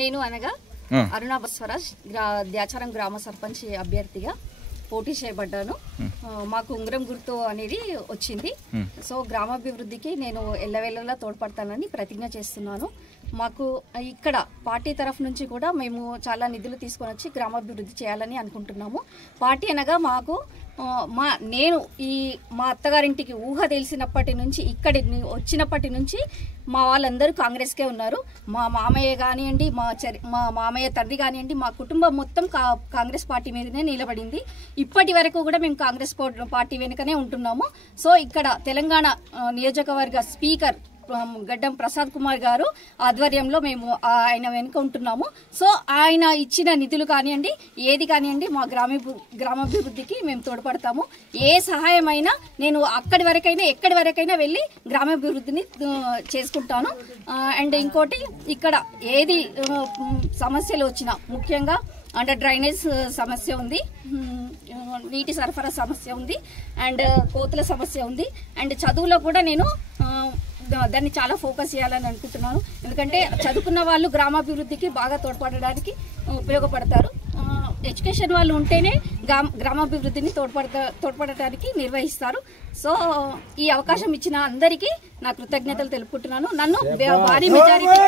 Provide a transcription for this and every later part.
నేను అనగా అరుణ బస్వరాజ్ ద్యాచారం గ్రామ సర్పంచ్ అభ్యర్థిగా పోటీ చేయబడ్డాను. మాకు ఉంగరం గుర్తు అనేది వచ్చింది. సో గ్రామాభివృద్ధికి నేను ఎల్లవేళలా తోడ్పడతానని ప్రతిజ్ఞ చేస్తున్నాను. మాకు ఇక్కడ పార్టీ తరఫు నుంచి కూడా మేము చాలా నిధులు తీసుకొని వచ్చి గ్రామాభివృద్ధి చేయాలని అనుకుంటున్నాము. పార్టీ అనగా మాకు నేను మా అత్తగారింటికి ఊహ తెలిసినప్పటి నుంచి ఇక్కడి వచ్చినప్పటి నుంచి మా వాళ్ళందరూ కాంగ్రెస్కే ఉన్నారు. మా మామయ్య కానివ్వండి, మా మామయ్య తండ్రి కానివ్వండి, మా కుటుంబం మొత్తం కాంగ్రెస్ పార్టీ మీదనే నిలబడింది. ఇప్పటి వరకు కూడా మేము కాంగ్రెస్ పార్టీ వెనుకనే ఉంటున్నాము. సో ఇక్కడ తెలంగాణ నియోజకవర్గ స్పీకర్ గడ్డం ప్రసాద్ కుమార్ గారు ఆధ్వర్యంలో మేము ఆయన వెనుక ఉంటున్నాము. సో ఆయన ఇచ్చిన నిధులు కానివ్వండి, ఏది కానివ్వండి, మా గ్రామాభివృద్ధికి మేము తోడ్పడతాము. ఏ సహాయమైనా నేను అక్కడి వరకైనా ఎక్కడి వరకైనా వెళ్ళి గ్రామాభివృద్ధిని చేసుకుంటాను. అండ్ ఇంకోటి, ఇక్కడ ఏది సమస్యలు వచ్చినా, ముఖ్యంగా అండర్ డ్రైనేజ్ సమస్య ఉంది, నీటి సరఫరా సమస్య ఉంది, అండ్ కోతుల సమస్య ఉంది, అండ్ చదువులో కూడా నేను దాన్ని చాలా ఫోకస్ చేయాలని అనుకుంటున్నాను. ఎందుకంటే చదువుకున్న వాళ్ళు గ్రామాభివృద్ధికి బాగా తోడ్పడడానికి ఉపయోగపడతారు. ఎడ్యుకేషన్ వాళ్ళు ఉంటేనే గ్రామాభివృద్ధిని తోడ్పడటానికి నిర్వహిస్తారు. సో ఈ అవకాశం ఇచ్చిన అందరికీ నా కృతజ్ఞతలు తెలుపుకుంటున్నాను. నన్ను భారీ మెజారిటీ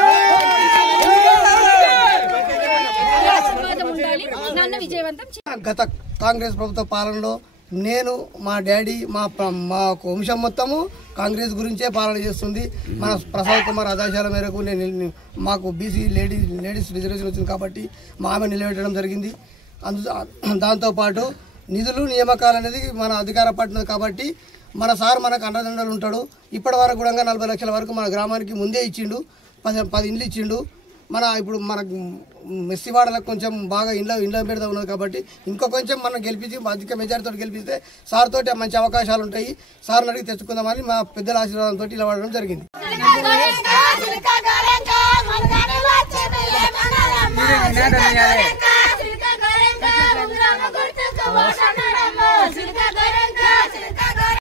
నన్ను విజయవంతం. గత కాంగ్రెస్ ప్రభుత్వ పాలనలో నేను, మా డాడీ, మా వంశం మొత్తము కాంగ్రెస్ గురించే పాలన చేస్తుంది. మన ప్రసాద్ కుమార్ ఆదేశాల మేరకు మాకు బీసీ లేడీస్ రిజర్వేషన్ వచ్చింది కాబట్టి మా ఆమె నిలబెట్టడం జరిగింది. దాంతోపాటు నిధులు నియామకాలు అనేది మన అధికార పట్టినది కాబట్టి మన సార్ మనకు అండదండలు ఉంటాడు. ఇప్పటి వరకు కూడా 40 లక్షల వరకు మన గ్రామానికి ముందే ఇచ్చిండు. 10 ఇండ్లు ఇచ్చిండు. ఇప్పుడు మన మెస్సివాడలకు కొంచెం బాగా ఇండ్ల పెడతా ఉన్నది కాబట్టి ఇంకో కొంచెం మనం గెలిపించి అధిక మెజారిటీతో గెలిపిస్తే సార్ తోటి మంచి అవకాశాలు ఉంటాయి. సార్ని అడిగి తెచ్చుకుందామని మా పెద్దల ఆశీర్వాదంతో ఇలా వాడడం జరిగింది. నినాదం